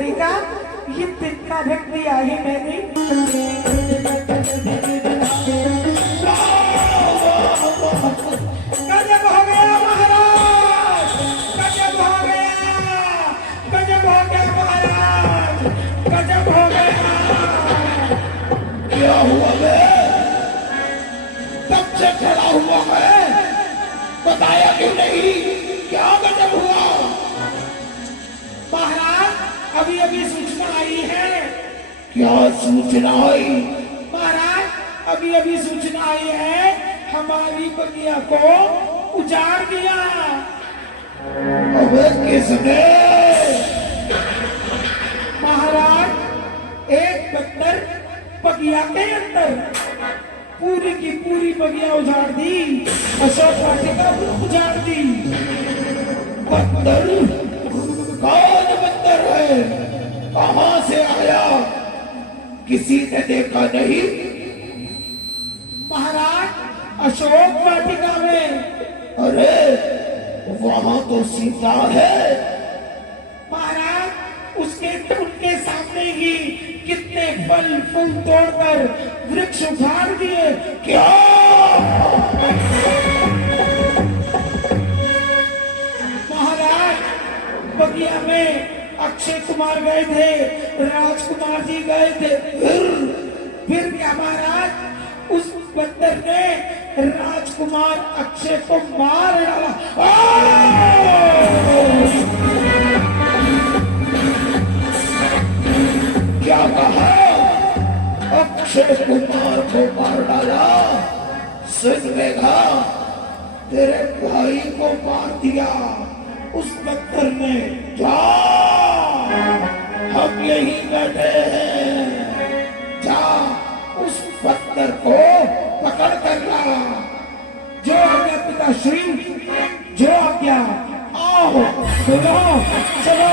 हरि का ये तिनका भक्ति आई मैंने। गजब हो गया महाराज, गजब हो गया, गजब हो गया महाराज, गजब हो गया। क्या हुआ बे? कब से खड़ा हुआ है, बताया क्यों नहीं? क्या गजब हुआ? महाराज अभी अभी सूचना आई है। क्या सूचना आई? महाराज अभी अभी सूचना आई है, हमारी बगिया को उजाड़ दिया। अबे किसने? महाराज एक बंदर बगिया के अंदर पूरी की पूरी बगिया उजाड़ दी, अशोक वाटिका उजाड़ दी। बंदर? कौन बंदर है? कहां से आया? किसी ने देखा नहीं? महाराज अशोक वाटिका में। अरे वहां तो सीता है। महाराज उसके उनके सामने ही कितने फल फूल तोड़कर वृक्ष उखाड़ दिए। क्या? महाराज बगिया में अक्षय कुमार गए थे, राजकुमार जी गए थे, फिर क्या महाराज उस बंदर ने राजकुमार अक्षय को मार डाला। क्या कहा? अक्षय कुमार को मार डाला? सुन मेघा, तेरे भाई को मार दिया उस बंदर ने। जा, हम यही बैठे हैं, जा उस बंदर को पकड़ कर ला। जो आज्ञा पिताश्री, जो आज्ञा। आओ सुनो, चलो।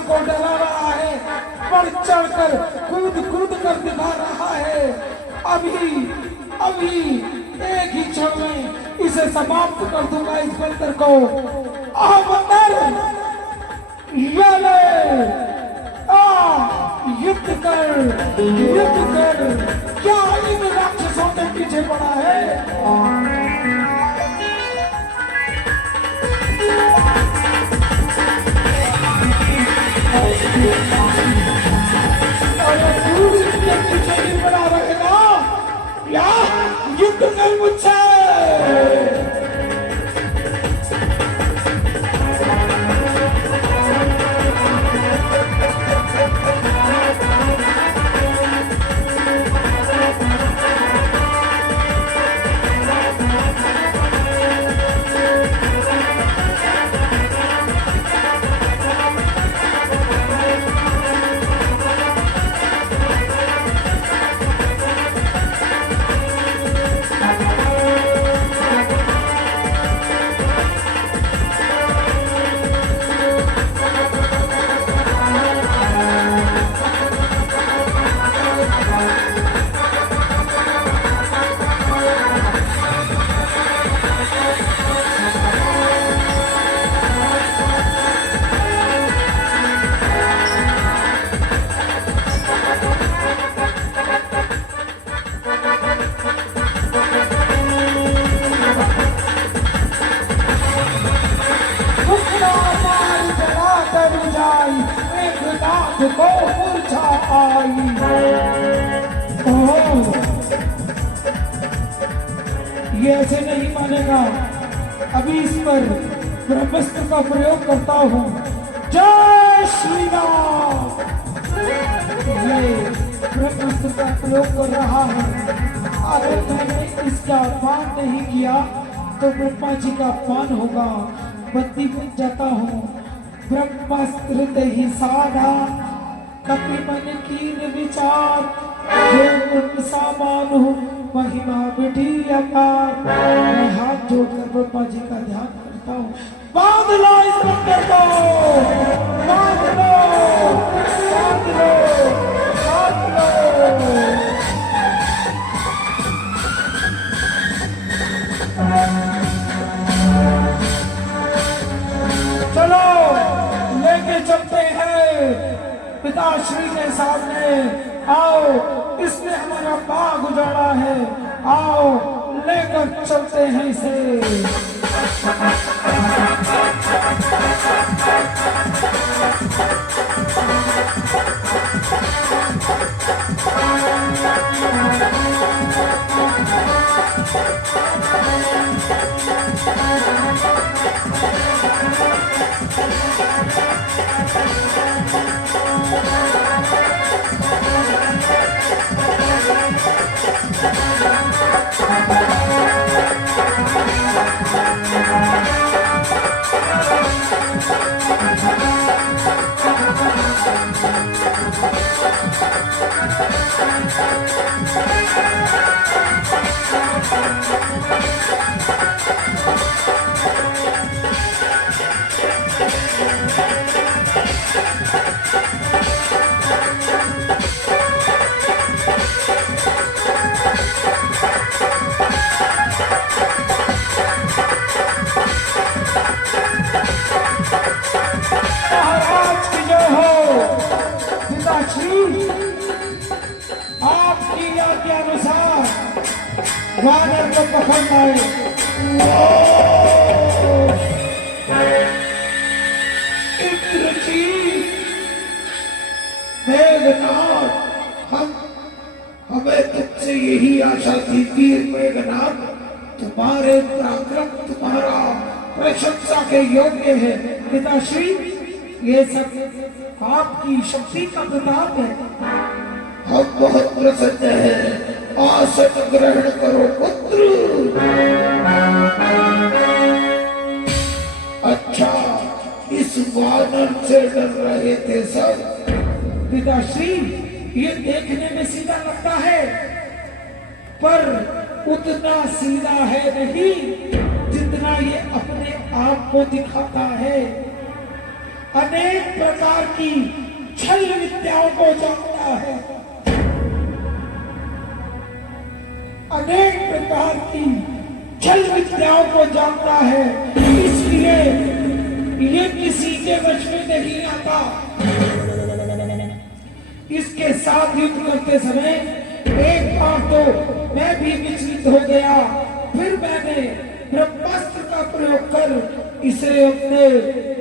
सबको डरा रहा है, बढ़ चढ़कर कूद कूद कर दिखा रहा है। अभी एक ही क्षण में इसे समाप्त कर दूंगा इस बंदर को। आओ बंदर, ये ले, युद्ध कर, क्या इन राक्षसों के पीछे पड़ा है? पीछे नहीं बना रहेगा या युद्ध कर मुझसे। को मूर्छा आई। ये ऐसे नहीं मानेगा, अभी इस पर ब्रह्मास्त्र का प्रयोग करता हूँ। जय श्री राम। ये ब्रह्मास्त्र का प्रयोग कर रहा है। अगर मैंने इसका अपमान नहीं किया तो ब्रह्मा जी का अपमान होगा। बत्ती बन जाता हूँ। ब्रह्मास्त्र दही साधा कपि मन कीन विचार, जो ब्रह्म सामान हो महिमा बिठी अपार। मैं हाथ जोड़कर ब्रह्मा जी का ध्यान करता हूँ। बांध लो इस मंदिर को, बांध लो, बांध लो, बांध लो। चलो लेके चलते हैं पिताश्री के सामने। आओ, इसने हमारा बाग उजाड़ा है। आओ लेकर चलते हैं इसे। आपकी आज्ञा अनुसार वानर को पकड़ लाए। मेघनाथ, हमें तुमसे यही आशा थी वीर मेघनाथ। तुम्हारे पराक्रम, तुम्हारा प्रशंसा के योग्य है। पिताश्री, ये सब आपकी शक्ति का प्रताप है। हम बहुत प्रसन्न हैं। आसन ग्रहण करो पुत्र। अच्छा, इस वानर से डर रहे थे सब। पिताश्री, ये देखने में सीधा लगता है पर उतना सीधा है नहीं जितना ये अपने आप को दिखाता है। अनेक प्रकार की छल विद्याओं को जानता है, अनेक प्रकार की छल विद्याओं को जानता है, इसलिए ये किसी के वश में नहीं आता। इसके साथ युद्ध करते समय एक बार तो मैं भी विचलित हो गया, फिर मैंने ब्रह्मास्त्र का प्रयोग कर इसे अपने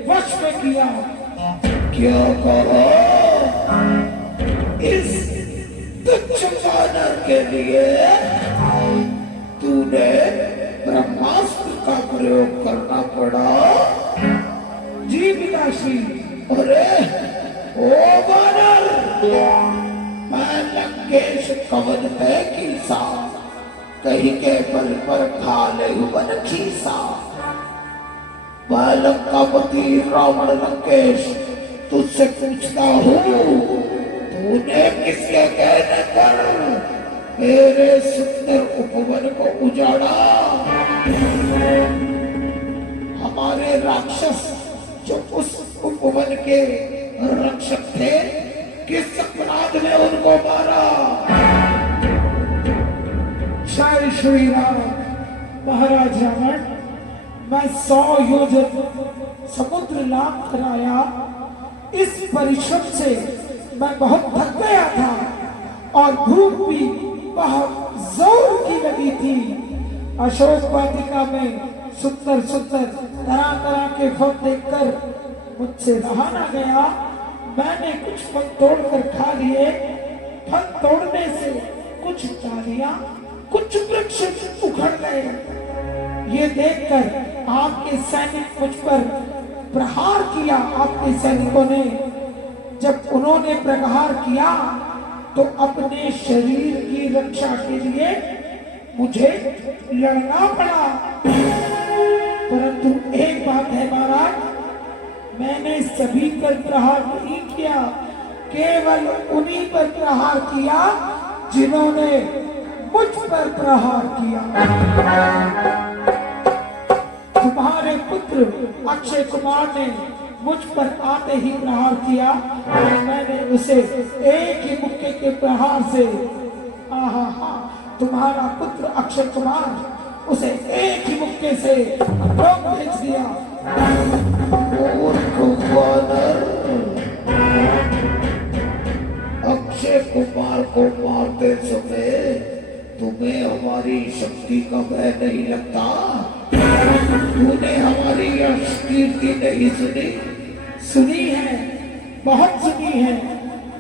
वश में किया। क्या कहा? इस तुच्छ वानर के लिए तूने ब्रह्मास्त्र का प्रयोग करना पड़ा? जी पिताश्री। अरे ओ वानर, मैं लंकेश कवन है कीसा, कहीं के बल पर खाले हुवन खीसा। मैं लंकापति रावण लंकेश तुझसे पूछता हूँ, तूने किसके कहने पर मेरे सुंदर उपवन को उजाड़ा? हमारे राक्षस जो उस उपवन के रक्षक थे, किस अपराध में उनको मारा? जय श्री राम। महाराज रावण, मैं 100 योजन समुद्र लांघ कर आया। इस परिश्रम से मैं बहुत थक गया था और भूख भी बहुत जोर की लगी थी। अशोक वाटिका में सुंदर सुंदर तरह तरह के फल देखकर मुझसे रहा न गया। मैंने कुछ फल तोड़कर खा लिए। फल तोड़ने से कुछ डालियां, कुछ वृक्ष उखड़ गए। ये देखकर आपके सैनिक मुझ पर प्रहार किया। आपके सैनिकों ने जब उन्होंने प्रहार किया तो अपने शरीर की रक्षा के लिए मुझे लड़ना पड़ा। परंतु एक बात है महाराज, मैंने सभी पर प्रहार नहीं किया, केवल उन्हीं पर प्रहार किया जिन्होंने मुझ पर प्रहार किया। तुम्हारे पुत्र अक्षय कुमार ने मुझ पर आते ही प्रहार किया और मैंने उसे एक ही मुक्के के प्रहार से तुम्हारा पुत्र अक्षय कुमार उसे एक ही मुक्के से रोक भेज दिया। अक्षय कुमार को मारते समय तुम्हें हमारी शक्ति का भय नहीं लगता? तूने हमारी यश कीर्ति नहीं सुनी? सुनी है, बहुत सुनी है।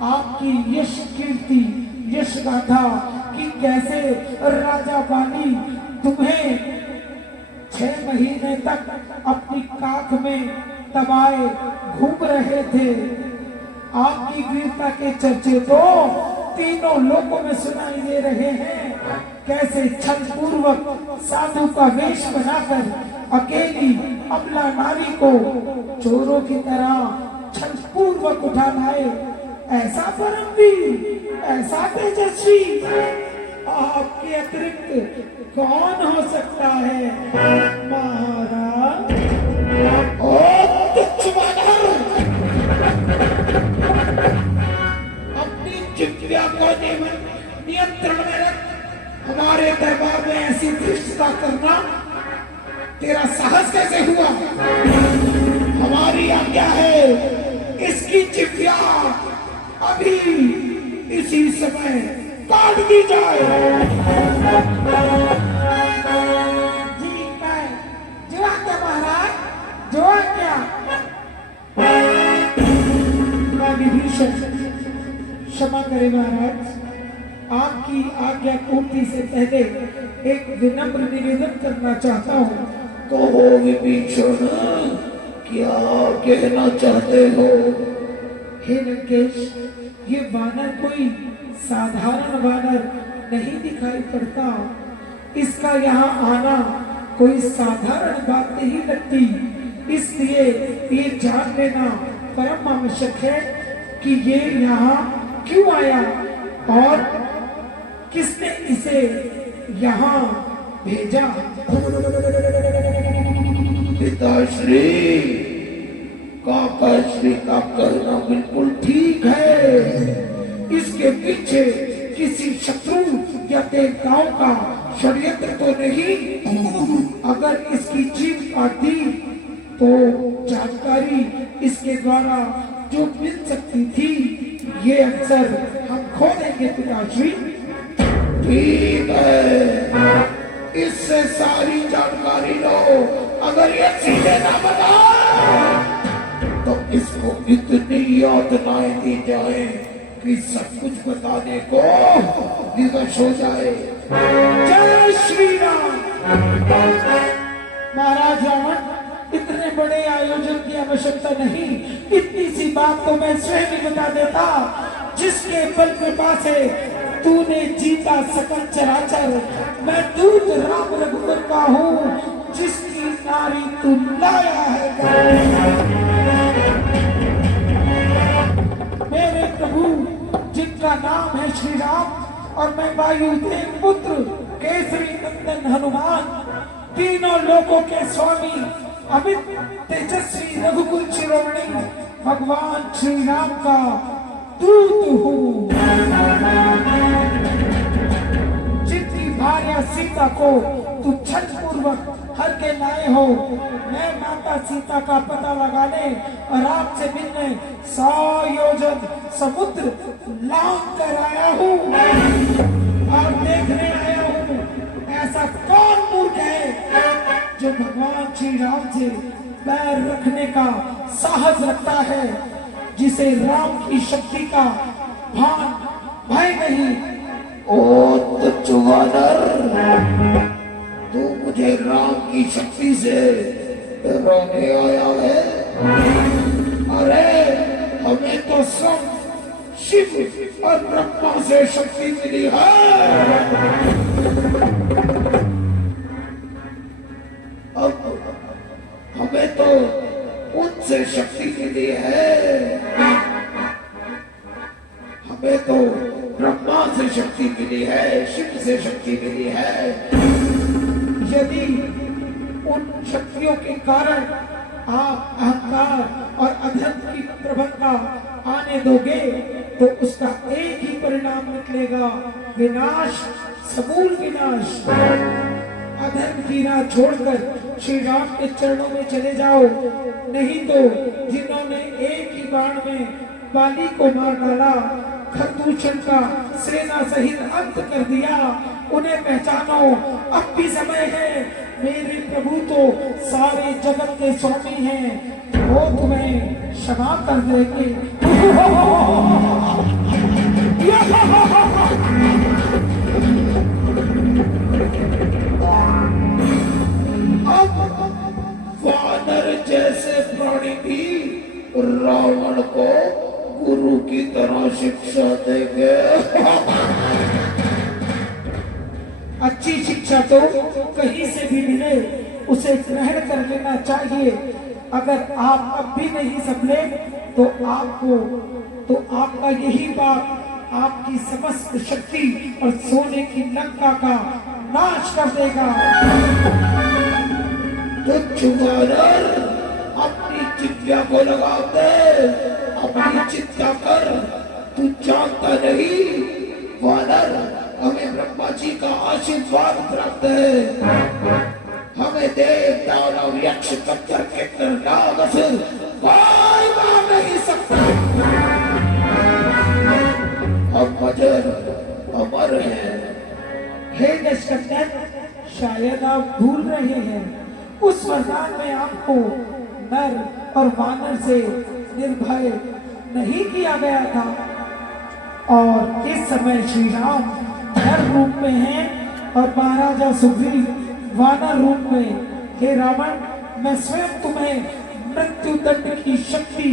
आपकी यश कीर्ति, यश गाथा कि कैसे राजा बाली तुम्हें 6 महीने तक अपनी काख में दबाए घूम रहे थे। आपकी वीरता के चर्चे तो तीनों लोकों में सुनाई दे रहे हैं। कैसे छल पूर्वक साधु का वेश बनाकर अकेली अबला नारी को चोरों की तरह छल पूर्वक उठा लाए। ऐसा परमवीर, ऐसा तेजस्वी आपके अतिरिक्त कौन हो सकता है महाराज? अपनी जिज्ञा को नियंत्रण में रख। हमारे दरबार में ऐसी धृष्टता करना तेरा साहस कैसे हुआ? हमारी आज्ञा है, इसकी जिज्ञा अभी इसी समय काट दी जाए। जी मैं जो आज्ञा महाराज, जो आज्ञा। मैं विभीषण, क्षमा करें महाराज, आपकी आज्ञा पूर्ति से पहले एक विनम्र निवेदन करना चाहता हूँ। कहो विभीषण, क्या कहना चाहते हो? हे लंकेश, ये वानर कोई साधारण वानर नहीं दिखाई पड़ता। इसका यहाँ आना कोई साधारण बात नहीं लगती। इसलिए ये जान लेना परम आवश्यक है कि ये यहाँ क्यों आया और किसने इसे यहाँ भेजा। पिताश्री, काका श्री का कहना बिल्कुल ठीक है। इसके पीछे किसी शत्रु या देवताओं का षड्यंत्र तो नहीं। अगर इसकी जीभ काटी तो जानकारी इसके द्वारा जो मिल सकती थी ये अक्सर हम खो देंगे पिताश्री। ठीक है, इससे सारी जानकारी लो। अगर ये सीधे ना बता तो इसको इतनी यातनाएं दी जाए कि सब कुछ बताने को विवश हो जाए। जय श्री राम। महाराज रावण, इतने बड़े आयोजन की आवश्यकता नहीं, इतनी सी बात तो मैं स्वयं ही बता देता। जिसके बल कृपा से तूने जीता सकल चराचर, मैं दूत राम रघुवर का हूँ, जिसकी नारी तू लाया है। मेरे प्रभु जिनका नाम है श्री राम और मैं वायुदेव पुत्र केसरी नंदन हनुमान, तीनों लोकों के स्वामी अमित तेजस्वी रघुकुल शिरोमणि भगवान श्री राम का दूत हूँ। जिनकी भार्या सीता को तू छल पूर्वक हर के लाए हो, मैं माता सीता का पता लगाने और आपसे मिलने 100 योजन समुद्र लांघ कर आया हूँ और देखने आया हूँ ऐसा कौन मूर्ख है जो भगवान श्री राम से पैर रखने का साहस रखता है, जिसे राम की शक्ति का भान भय नहीं। ओ तुच्छ वानर, तू मुझे राम की शक्ति से रोने आया है? अरे हमें तो सब शिव और ब्रह्मा से शक्ति मिली है। अब हमें तो उनसे शक्ति मिली है। हमें तो ब्रह्मा से शक्ति मिली है, शिव से शक्ति मिली है। यदि उन शक्तियों के कारण आप अहंकार और अधर्म की प्रबलता आने दोगे तो उसका एक ही परिणाम निकलेगा, विनाश, समूल विनाश। अधर्म की राह छोड़कर श्री राम के चरणों में चले जाओ, नहीं तो जिन्होंने एक ही बाण में बाली को मार डाला, खरदूषण का सेना सहित अंत कर दिया, उन्हें पहचानो, अब भी समय है। मेरे प्रभु तो सारे जगत के स्वामी हैं, वो तुम्हें क्षमा कर देंगे। वानर जैसे प्राणी भी रावण को गुरु की तरह शिक्षा देंगे। अच्छी शिक्षा तो कहीं से भी मिले उसे ग्रहण कर लेना चाहिए। अगर आप अब भी नहीं संभले तो आपका यही बात आपकी समस्त शक्ति और सोने की लंका का नाश कर देगा। तुच्छ वानर, अपनी चित्या को लगा दे, अपनी चित्ता कर। तू जानता नहीं वानर, हमें ब्रह्मा जी का आशीर्वाद प्राप्त है। हमें देव दानव यक्ष कच्चर किन्नर नाग असुर कोई मार नहीं सकता। हम अजर अमर हैं। हे दशरथ, शायद आप भूल रहे हैं, उस वरदान में आपको नर और वानर से निर्भय नहीं किया गया था। और इस समय श्री राम नर रूप में हैं और महाराजा सुग्रीव वानर रूप में। हे रावण, मैं स्वयं तुम्हें मृत्यु दंड की शक्ति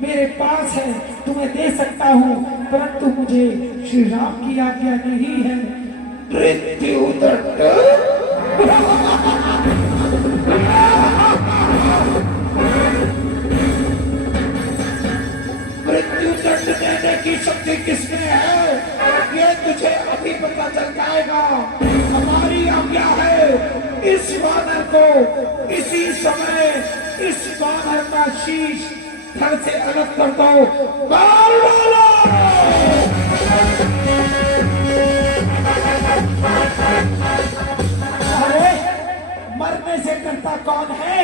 मेरे पास है, तुम्हें दे सकता हूँ, परंतु मुझे श्री राम की आज्ञा नहीं है। मृत्यु दंड? मृत्यु दंड देने की शक्ति किसमें है, ये तुझे अभी पता चल जाएगा। हमारी आज्ञा है इस वानर को इसी समय, इस वानर का शीश धड़ से अलग कर दो, मार डालो। अरे मरने से करता कौन है?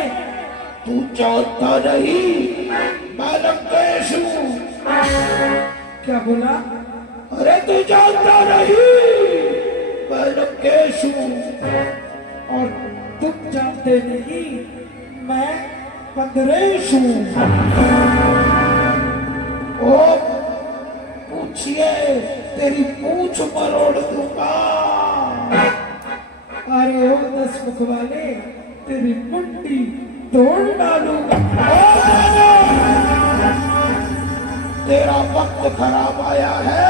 तू जानता नहीं, मैं लंकेश हूँ। क्या बोला? अरे तू जानता नहीं, मैं लंकेश हूँ। और तुम जानते नहीं, मैं पंद्रेश हूँ। ओ पूछिए, तेरी पूछ मरोड़ दूंगा। अरे ओ 10 मुख वाले, तेरी मुंडी तोड़ डालूंगा। तेरा वक्त खराब आया है,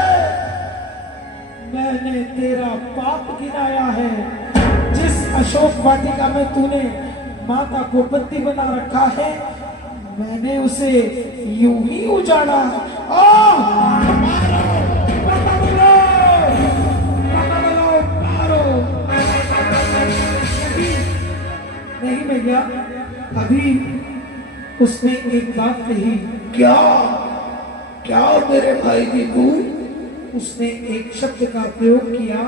मैंने तेरा पाप गिनाया है। जिस अशोक वाटिका में तूने माता को बंदी बना रखा है, मैंने उसे यूं ही उजाड़ा। मारो। नहीं भैया, अभी उसने एक बात कही। क्या? क्या मेरे भाई दीपू? उसने एक शब्द का प्रयोग किया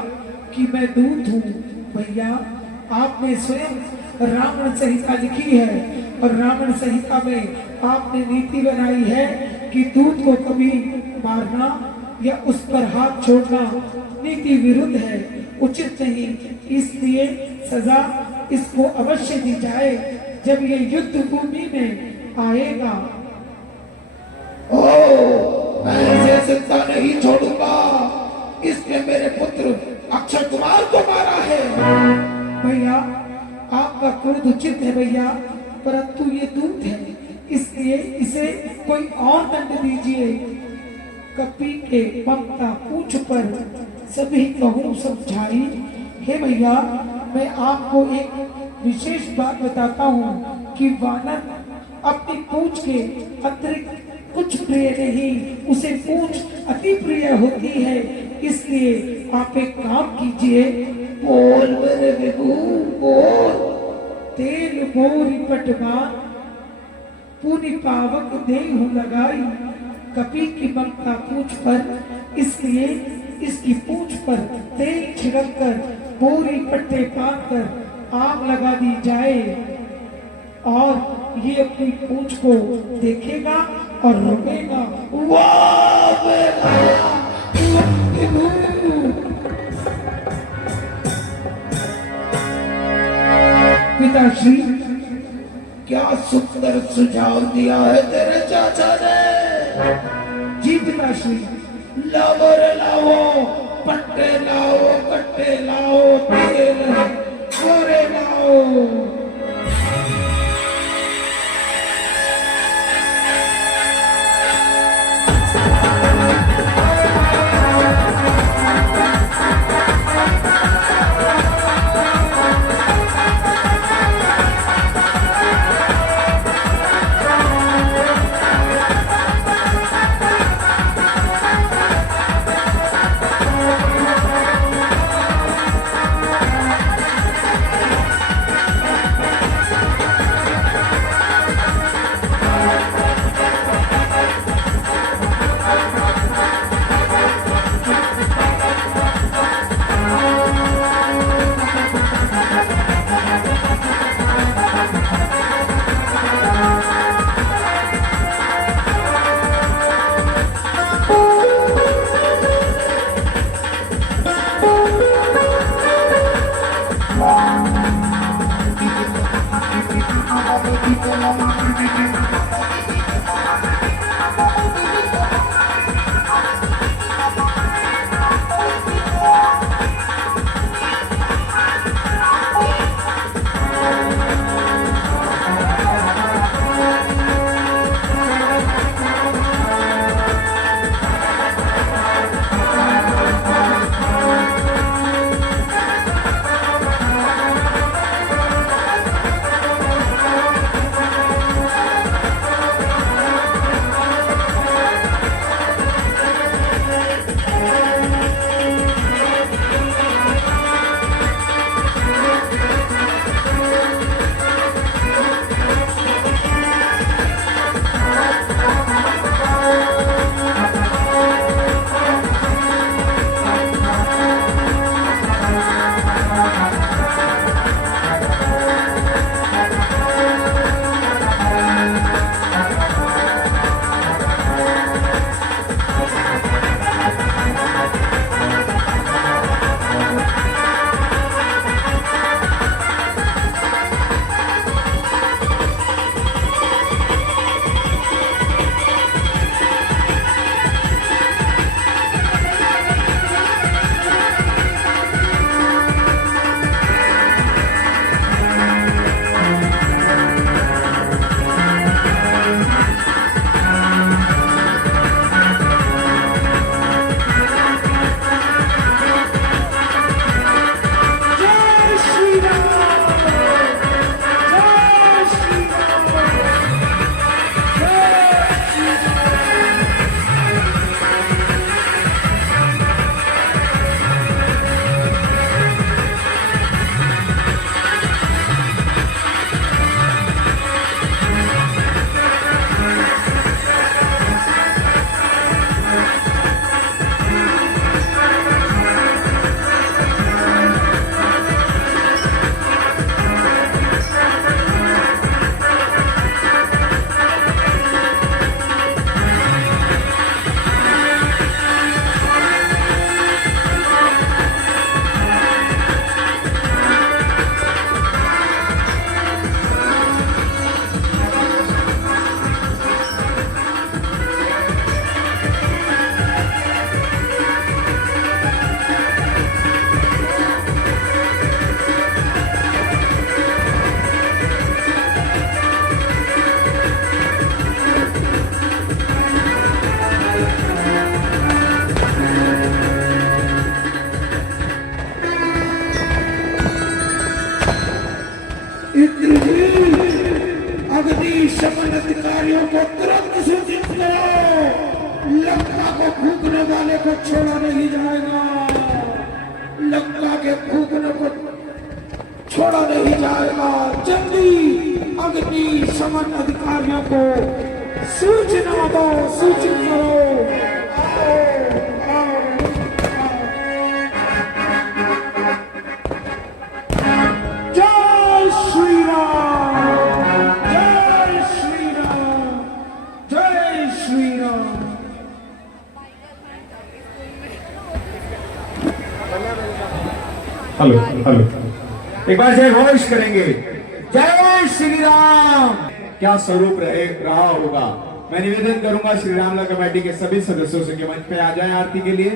कि मैं दूत हूँ। भैया, आपने स्वयं रावण संहिता लिखी है और रावण संहिता में आपने नीति बनाई है कि दूत को कभी मारना या उस पर हाथ छोड़ना नीति विरुद्ध है, उचित नहीं। इसलिए सजा इसको अवश्य दी जाए जब ये युद्ध भूमि में आएगा। मैं इसे जिंदा नहीं छोड़ूंगा। इसने मेरे पुत्र अक्षय कुमार को मारा है। भैया, आपका क्रोध उचित है भैया, परंतु ये दूत है, इसलिए इसे कोई और दंड दीजिए। कपी के ममता पूछ पर सभी कहूँ समझाई। हे भैया, मैं आपको एक विशेष बात बताता हूँ कि वानर अपनी पूछ के अतिरिक्त कुछ प्रिय नहीं, उसे पूछ अति प्रिय होती है। इसलिए आप एक काम कीजिए। बोल मेरे विभू, बोल। तेल बोरी पटवान पूरी पावक देहु लगाई, कपी की ममता पूछ पर, इसलिए इसकी पूछ पर तेल छिड़क कर बोरी पट्टे बांध कर आग लगा दी जाए और ये अपनी पूछ को देखेगा और रोकेगा। वाह पिताश्री, क्या सुंदर सुझाव दिया है तेरे चाचा ने। जी पिताश्री। लाओ रे लाओ, पट्टे लाओ, कट्टे लाओ, तेल गोरे लाओ। समन अधिकारियों को तुरंत सूचित करो। लंका को फूकने वाले को छोड़ा नहीं जाएगा। लंका के फूकने को छोड़ा नहीं जाएगा। जल्दी अग्नि समन अधिकारियों को सूचना दो, सूचित करो। जय श्री राम, जय श्री राम, जय श्री राम। हेलो हेलो, एक बार जय घोष करेंगे। जय श्री राम। क्या स्वरूप रहा होगा। मैं निवेदन करूंगा श्री रामला कमेटी के सभी सदस्यों से कि मंच पे आ जाए आरती के लिए।